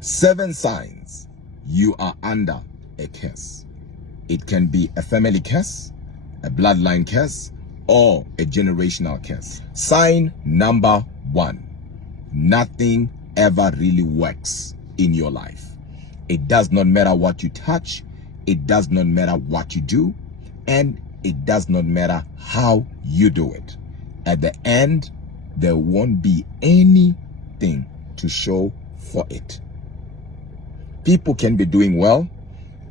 7 signs you are under a curse. It can be a family curse, a bloodline curse, or a generational curse. Sign number 1. Nothing ever really works in your life. It does not matter what you touch. It does not matter what you do. And it does not matter how you do it. At the end, there won't be anything to show for it. People can be doing well.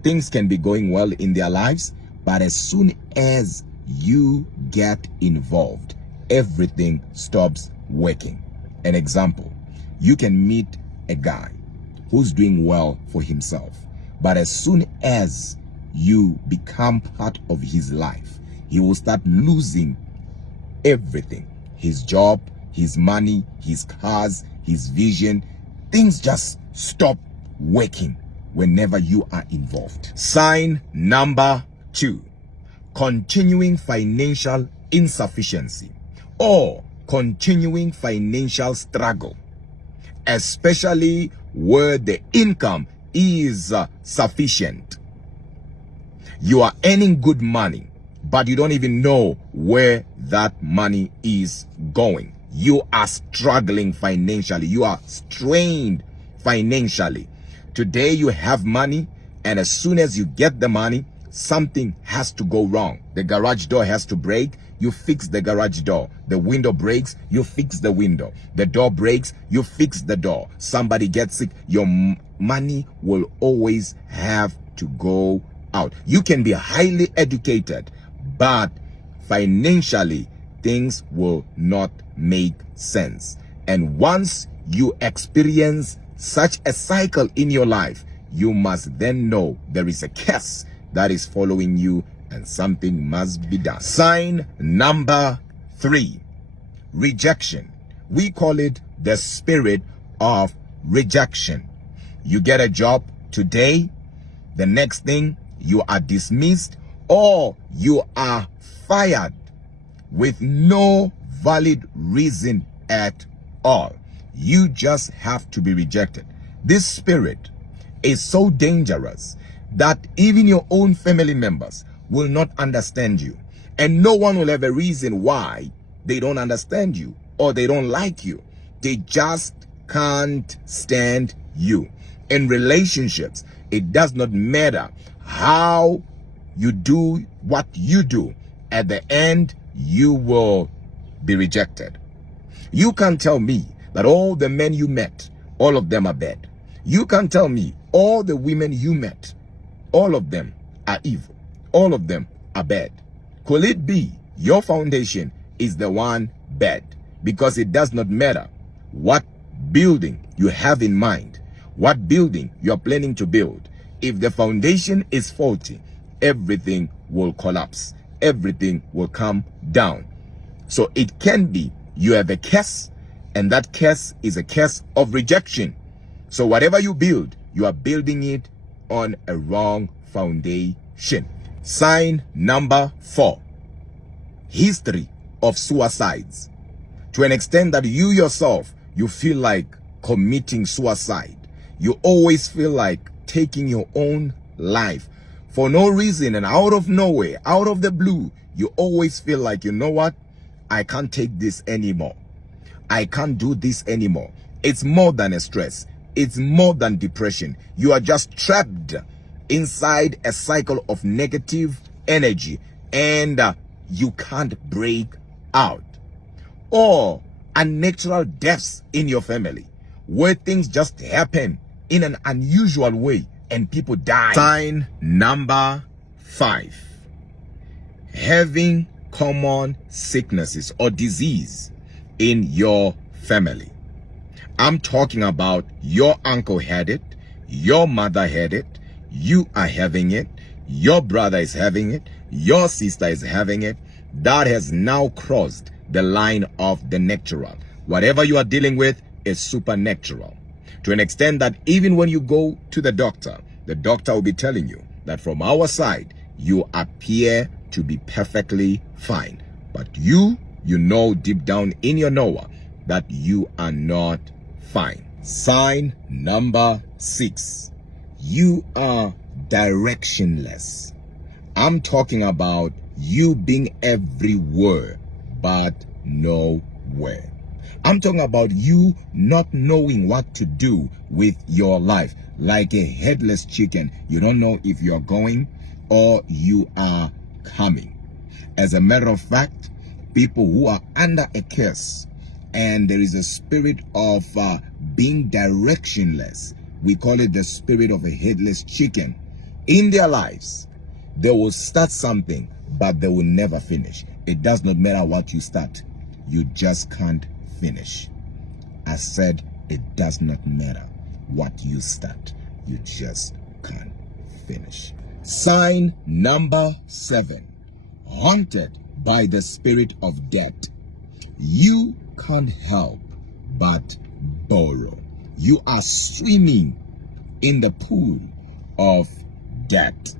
Things can be going well in their lives. But as soon as you get involved, everything stops working. An example, you can meet a guy who's doing well for himself. But as soon as you become part of his life, he will start losing everything. His job, his money, his cars, his vision. Things just stop working whenever you are involved. Sign number 2. Continuing financial insufficiency or continuing financial struggle, especially where the income is sufficient. You are earning good money, but you don't even know where that money is going. You are struggling financially. You are strained financially. Today you have money, and as soon as you get the money, something has to go wrong. The garage door has to break, you fix the garage door. The window breaks, you fix the window. The door breaks, you fix the door. Somebody gets sick, your money will always have to go out. You can be highly educated, but financially things will not make sense. And once you experience such a cycle in your life, you must then know there is a curse that is following you and something must be done. Sign number 3, rejection. We call it the spirit of rejection. You get a job today, the next thing you are dismissed or you are fired with no valid reason at all. You just have to be rejected. This spirit is so dangerous that even your own family members will not understand you. And no one will have a reason why they don't understand you or they don't like you. They just can't stand you. In relationships, it does not matter how you do what you do. At the end, you will be rejected. You can't tell me that all the men you met, all of them are bad. You can't tell me all the women you met, all of them are evil. All of them are bad. Could it be your foundation is the one bad? Because it does not matter what building you have in mind, what building you are planning to build. If the foundation is faulty, everything will collapse. Everything will come down. So it can be you have a curse, and that curse is a curse of rejection. So whatever you build, you are building it on a wrong foundation. Sign number 4, history of suicides. To an extent that you yourself, you feel like committing suicide. You always feel like taking your own life for no reason, and out of nowhere, out of the blue, you always feel like, you know what? I can't take this anymore. I can't do this anymore. It's more than a stress. It's more than depression. You are just trapped inside a cycle of negative energy and you can't break out. Or unnatural deaths in your family where things just happen in an unusual way and people die. Sign number 5, having common sicknesses or disease in your family. I'm talking about your uncle had it, your mother had it, you are having it, your brother is having it, your sister is having it. That has now crossed the line of the natural. Whatever you are dealing with is supernatural. To an extent that even when you go to the doctor will be telling you that from our side, you appear to be perfectly fine. But you know deep down in your knower that you are not fine. Sign number 6. You are directionless. I'm talking about you being everywhere but nowhere. I'm talking about you not knowing what to do with your life. Like a headless chicken. You don't know if you're going or you are coming. As a matter of fact, people who are under a curse and there is a spirit of being directionless, we call it the spirit of a headless chicken, in their lives, they will start something, but they will never finish. It does not matter what you start. You just can't finish. I said it does not matter what you start. You just can't finish. Sign number 7. Haunted by the spirit of debt. You can't help but borrow. You are swimming in the pool of debt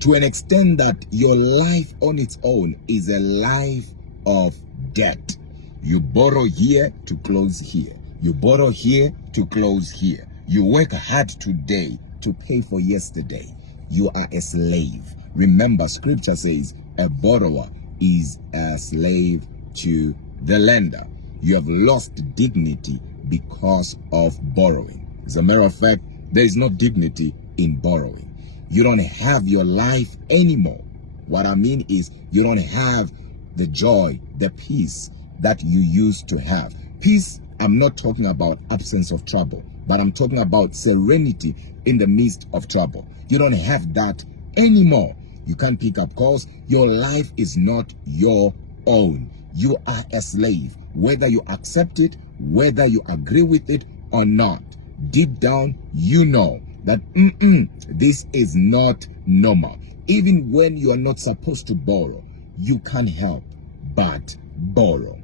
to an extent that your life on its own is a life of debt. You borrow here to close here. You borrow here to close here. You work hard today to pay for yesterday. You are a slave. Remember, scripture says a borrower is a slave to the lender. You have lost dignity because of borrowing. As a matter of fact, there is no dignity in borrowing. You don't have your life anymore. What I mean is you don't have the joy, the peace that you used to have. Peace, I'm not talking about absence of trouble, but I'm talking about serenity in the midst of trouble. You don't have that anymore. You can't pick up calls. Your life is not your own. You are a slave, whether you accept it, whether you agree with it or not. Deep down, you know that this is not normal. Even when you are not supposed to borrow, you can't help but borrow.